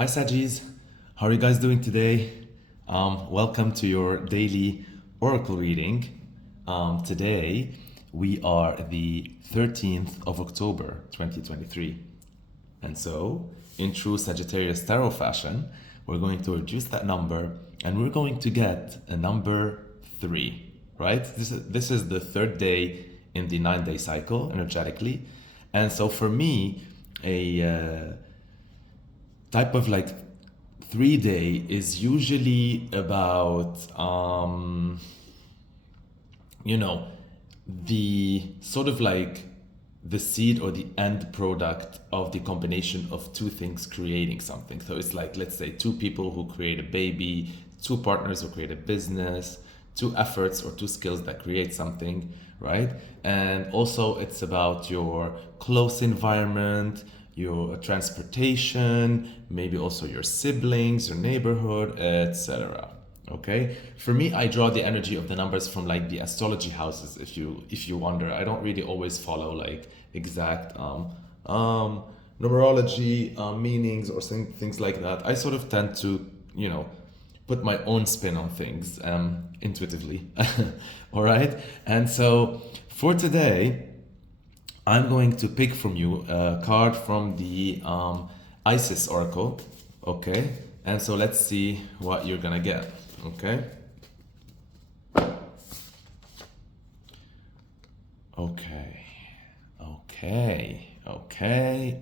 Hi Sagis, how are you guys doing today? Welcome to your daily oracle reading. Today we are the 13th of October 2023. And so, in true Sagittarius Tarot fashion, we're going to reduce that number and we're going to get a number 3, right? This is the third day in the 9-day cycle energetically. And so for me, a type of like 3-day is usually about the sort of like the seed or the end product of the combination of two things creating something. So it's like, let's say, two people who create a baby, two partners who create a business, two efforts or two skills that create something, right? And also it's about your close environment, your transportation, maybe also your siblings, your neighborhood, etc. Okay, for me, I draw the energy of the numbers from like the astrology houses. If you wonder, I don't really always follow like exact numerology meanings or things like that. I sort of tend to put my own spin on things intuitively. All right, and so for today, I'm going to pick from you a card from the Isis Oracle, okay? And so let's see what you're gonna get, okay?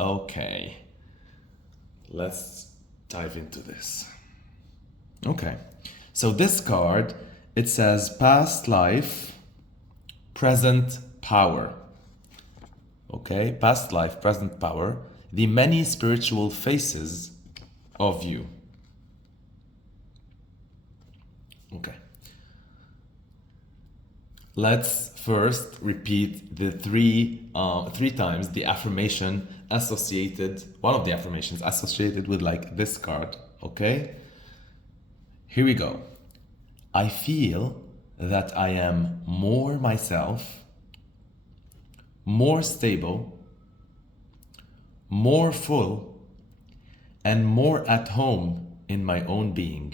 Okay. Let's dive into this. Okay, so this card, it says past life, present power. Okay, past life, present power, the many spiritual faces of you. Okay. Let's first repeat the three times the affirmation associated, one of the affirmations associated with like this card. Okay. Here we go. I feel that I am more myself, more stable, more full, and more at home in my own being.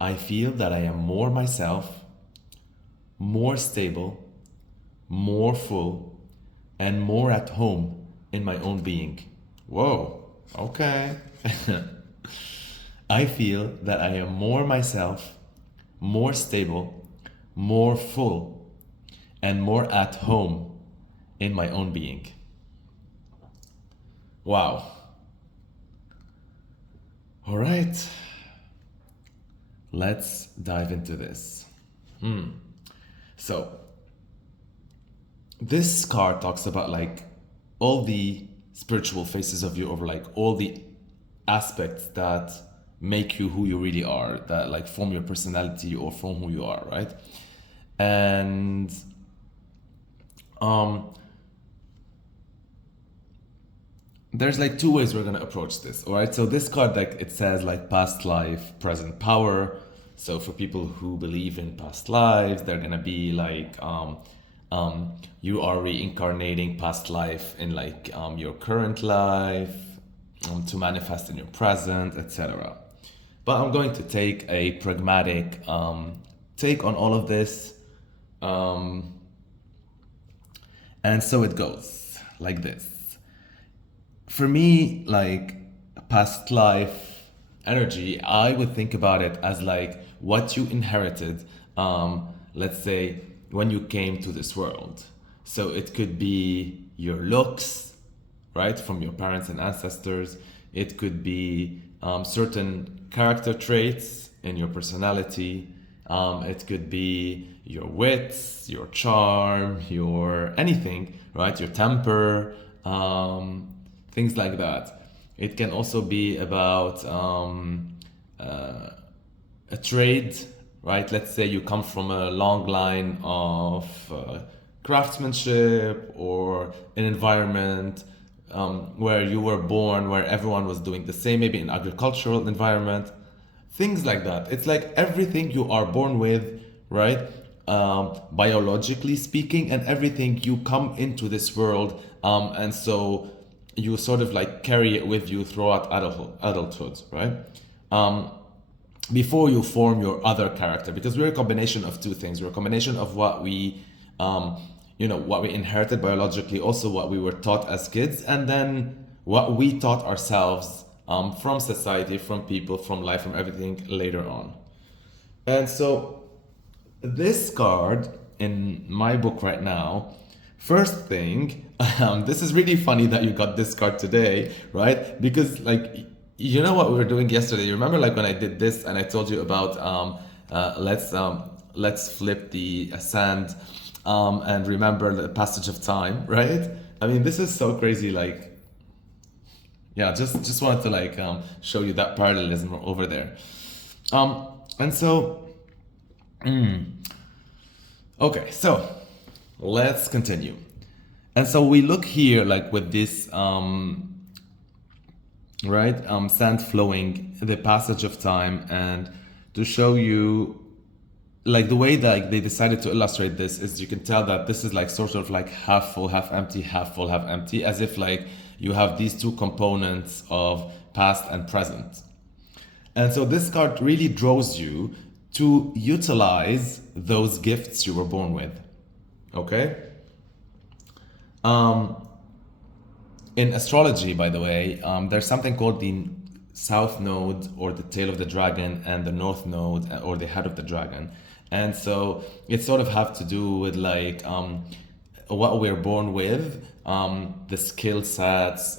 I feel that I am more myself, more stable, more full, and more at home in my own being. Whoa, okay. I feel that I am more myself, more stable, more full, and more at home in my own being. Wow. All right. Let's dive into this. So, this card talks about like all the spiritual faces of you, over like all the aspects that make you who you really are, that like form your personality or form who you are, right? And there's like two ways we're gonna approach this. All right, so this card, like it says like past life, present power. So for people who believe in past lives, they're gonna be like you are reincarnating past life in like your current life to manifest in your present, etc. But I'm going to take a pragmatic take on all of this. And so it goes like this. For me, like past life energy, I would think about it as like what you inherited, let's say, when you came to this world. So it could be your looks, right, from your parents and ancestors. It could be certain character traits in your personality. It could be your wits, your charm, your anything, right, your temper, things like that. It can also be about a trade, right? Let's say you come from a long line of craftsmanship or an environment where you were born, where everyone was doing the same, maybe an agricultural environment, things like that. It's like everything you are born with, right? Biologically speaking, and everything you come into this world. And so you sort of like carry it with you throughout adulthood, right? Before you form your other character, because we're a combination of two things. We're a combination of what we what we inherited biologically, also what we were taught as kids, and then what we taught ourselves from society, from people, from life, from everything later on. And so this card in my book right now, first thing, this is really funny that you got this card today, right? Because like, you know what we were doing yesterday? You remember like when I did this and I told you about let's flip the sand and remember the passage of time, right? I mean, this is so crazy. Like, yeah, just wanted to like show you that parallelism over there. And so, okay, so let's continue. And so we look here like with this sand flowing, the passage of time, and to show you like the way that like, they decided to illustrate this is you can tell that this is like sort of like half full, half empty, half full, half empty, as if like you have these two components of past and present. And so this card really draws you to utilize those gifts you were born with. Okay? In astrology, by the way, there's something called the South Node or the tail of the dragon and the North Node or the head of the dragon. And so it sort of have to do with like what we're born with, the skill sets,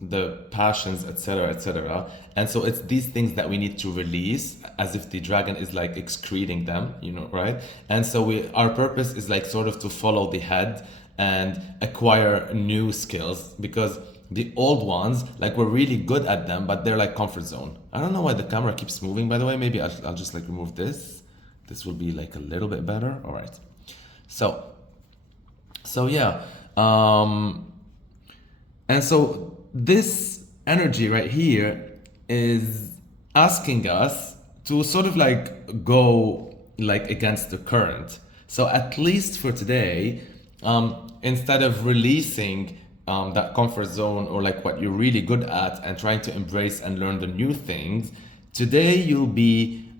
the passions, etc., etc. And so it's these things that we need to release, as if the dragon is like excreting them, right? And so our purpose is like sort of to follow the head and acquire new skills, because the old ones, like we're really good at them, but they're like comfort zone. I don't know why the camera keeps moving, by the way. Maybe I'll just like remove this. This will be like a little bit better. All right. So yeah. And so this energy right here is asking us to sort of like go like against the current. So at least for today, instead of releasing that comfort zone or like what you're really good at and trying to embrace and learn the new things, today you'll be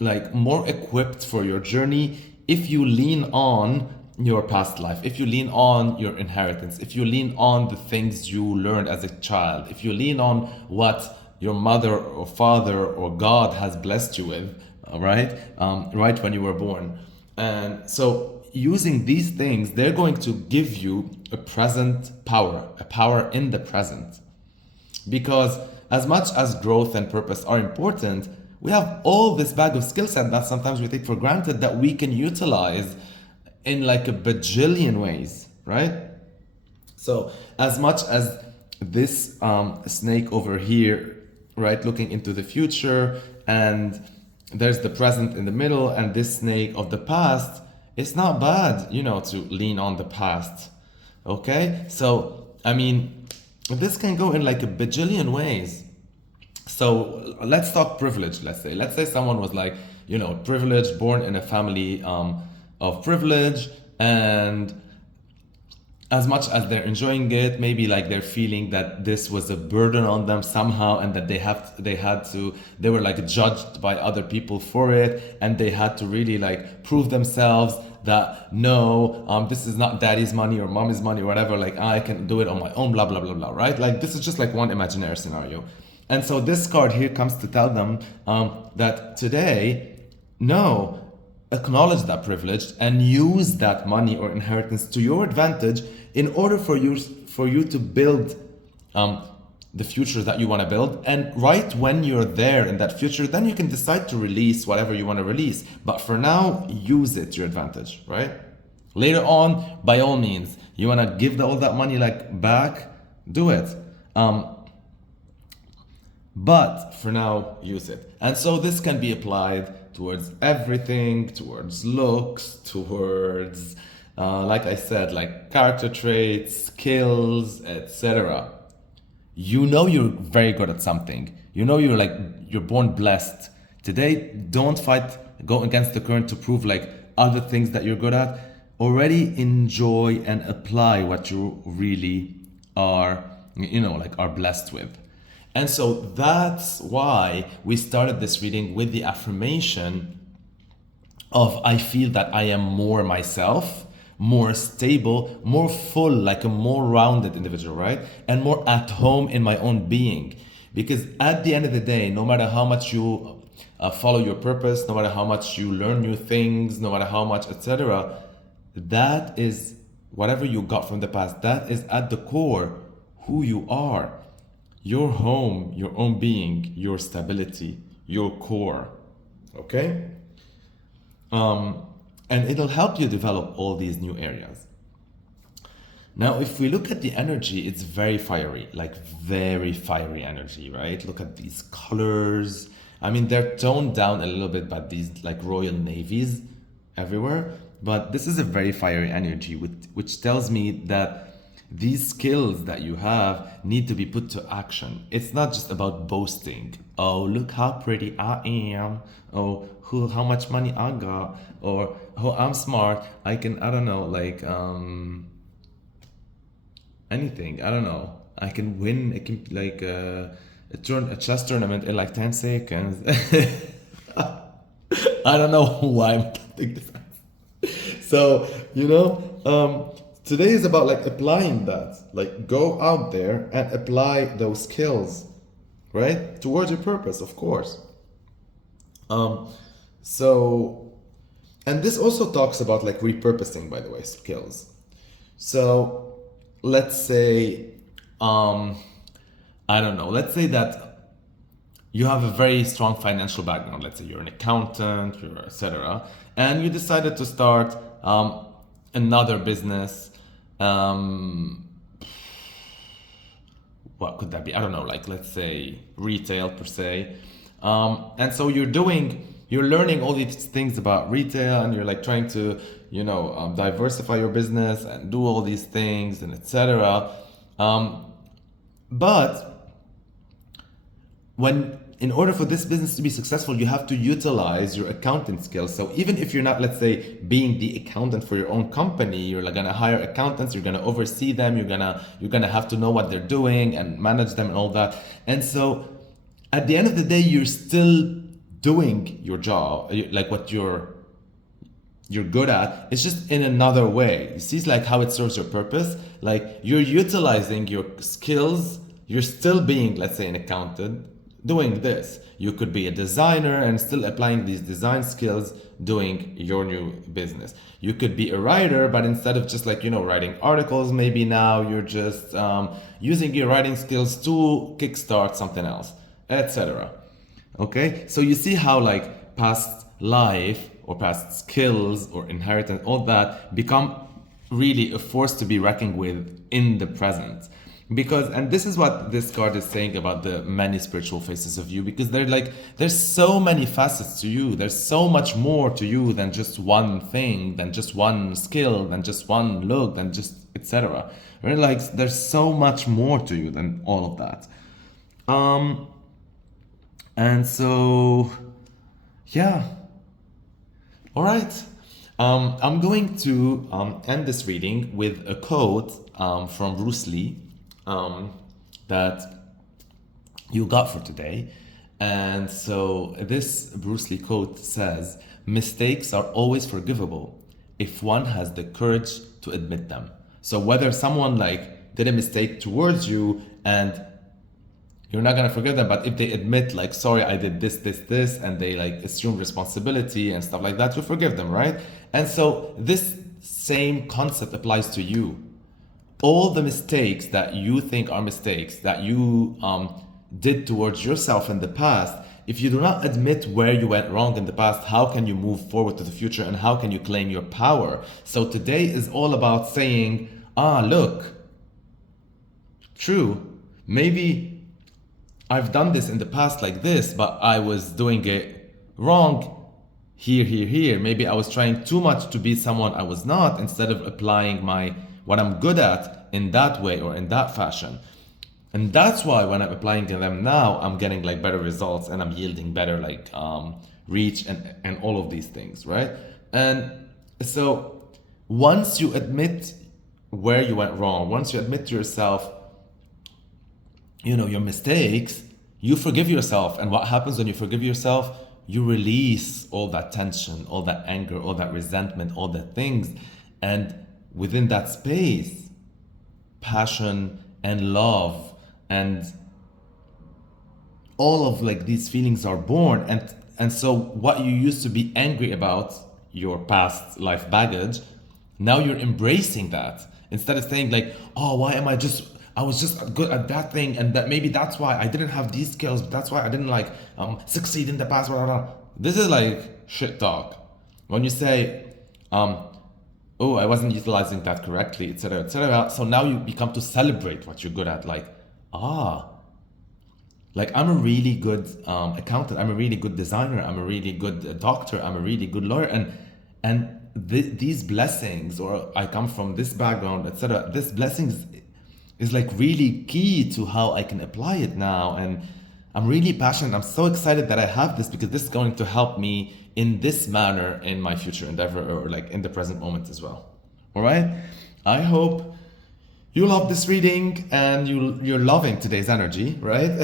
like more equipped for your journey if you lean on your past life, if you lean on your inheritance, if you lean on the things you learned as a child, if you lean on what your mother or father or God has blessed you with, right when you were born. And so using these things, they're going to give you a present power, a power in the present. Because as much as growth and purpose are important, we have all this bag of skill set that sometimes we take for granted that we can utilize in like a bajillion ways, right? So as much as this snake over here, right, looking into the future, and there's the present in the middle, and this snake of the past, it's not bad, to lean on the past. Okay? So, I mean, this can go in like a bajillion ways. So let's talk privilege, let's say. Let's say someone was like, privileged, born in a family of privilege, and as much as they're enjoying it, maybe like they're feeling that this was a burden on them somehow, and that they were like judged by other people for it, and they had to really like prove themselves that no, this is not daddy's money or mommy's money or whatever, like I can do it on my own, blah blah blah blah, right? Like this is just like one imaginary scenario. And so this card here comes to tell them that today, no, acknowledge that privilege and use that money or inheritance to your advantage in order for you to build the future that you want to build. And right when you're there in that future, then you can decide to release whatever you want to release. But for now, use it to your advantage, right? Later on, by all means, you want to give all that money like back, do it. But for now, use it. And so this can be applied towards everything, towards looks, towards, like I said, like character traits, skills, etc. You're very good at something. You're born blessed. Today, don't go against the current to prove like other things that you're good at. Already enjoy and apply what you really are, like are blessed with. And so that's why we started this reading with the affirmation of I feel that I am more myself, more stable, more full, like a more rounded individual, right? And more at home in my own being. Because at the end of the day, no matter how much you follow your purpose, no matter how much you learn new things, no matter how much, etc., that is whatever you got from the past, that is at the core who you are. Your home, your own being, your stability, your core. Okay? And it'll help you develop all these new areas. Now, if we look at the energy, it's very fiery, like very fiery energy, right? Look at these colors. I mean, they're toned down a little bit by these like royal navies everywhere, but this is a very fiery energy, which tells me that these skills that you have need to be put to action. It's not just about boasting. Oh, look how pretty I am. Oh, how much money I got. Or, oh, I'm smart. I can, I don't know, like, anything. I don't know. I can win. I can, like, a chess tournament in like 10 seconds. I don't know why I'm getting this. So, today is about like applying that. Like go out there and apply those skills, right? Towards your purpose, of course. So, and this also talks about like repurposing, by the way, skills. So let's say, I don't know, let's say that you have a very strong financial background. Let's say you're an accountant, you're etc. And you decided to start another business. What could that be? I don't know, like let's say retail per se. And so you're learning all these things about retail, and you're like trying to, diversify your business and do all these things and etc. But in order for this business to be successful, you have to utilize your accounting skills. So even if you're not, let's say, being the accountant for your own company, you're like gonna hire accountants, you're gonna oversee them, you're gonna have to know what they're doing and manage them and all that. And so at the end of the day, you're still doing your job, like what you're good at. It's just in another way. You see, it's like how it serves your purpose. Like you're utilizing your skills. You're still being, let's say, an accountant, doing this. You could be a designer and still applying these design skills doing your new business. You could be a writer, but instead of just like, writing articles, maybe now you're just using your writing skills to kickstart something else, etc. Okay, so you see how like past life or past skills or inheritance, all that become really a force to be reckoned with in the present. Because, and this is what this card is saying about the many spiritual faces of you, because there's so many facets to you. There's so much more to you than just one thing, than just one skill, than just one look, than just etc. Right? Like there's so much more to you than all of that. And so, yeah. All right. I'm going to end this reading with a quote from Bruce Lee that you got for today. And so this Bruce Lee quote says, "Mistakes are always forgivable if one has the courage to admit them." So whether someone like did a mistake towards you and you're not gonna forgive them, but if they admit like, sorry, I did this, and they like assume responsibility and stuff like that, you forgive them, right? And so this same concept applies to you. All the mistakes that you think are mistakes that you did towards yourself in the past, if you do not admit where you went wrong in the past, how can you move forward to the future, and how can you claim your power? So today is all about saying, look, true, maybe I've done this in the past like this, but I was doing it wrong here. Maybe I was trying too much to be someone I was not, instead of applying what I'm good at in that way or in that fashion. And that's why when I'm applying them now, I'm getting like better results, and I'm yielding better like reach and all of these things, right? And so once you admit where you went wrong, once you admit to yourself your mistakes, you forgive yourself. And what happens when you forgive yourself? You release all that tension, all that anger, all that resentment, all that things. And within that space, passion and love and all of like these feelings are born. And so what you used to be angry about, your past life baggage, now you're embracing that instead of saying like, oh, why am I was just good at that thing, and that maybe that's why I didn't have these skills, but that's why I didn't like succeed in the past, blah, blah, blah. This is like shit talk. When you say oh, I wasn't utilizing that correctly, etc., etc., so now you become to celebrate what you're good at, like, like I'm a really good accountant, I'm a really good designer, I'm a really good doctor, I'm a really good lawyer, and these blessings, or I come from this background, etc. This blessings is like really key to how I can apply it now, and I'm really passionate. I'm so excited that I have this, because this is going to help me in this manner in my future endeavor, or like in the present moment as well. All right. I hope you love this reading and you're loving today's energy, right?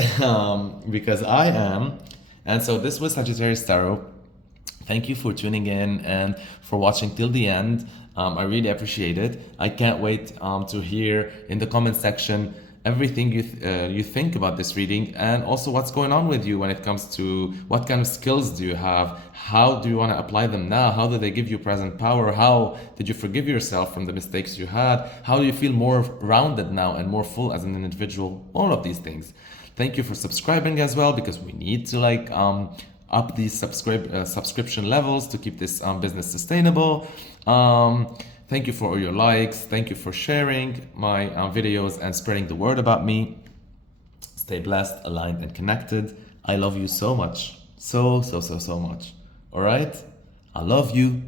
Because I am. And so this was Sagittarius Tarot. Thank you for tuning in and for watching till the end. I really appreciate it. I can't wait to hear in the comment section everything you think about this reading, and also what's going on with you when it comes to what kind of skills do you have, how do you want to apply them now, how do they give you present power, how did you forgive yourself from the mistakes you had, how do you feel more rounded now and more full as an individual, all of these things. Thank you for subscribing as well, because we need to like up these subscription levels to keep this business sustainable. Thank you for all your likes. Thank you for sharing my videos and spreading the word about me. Stay blessed, aligned, and connected. I love you so much. So much. All right? I love you.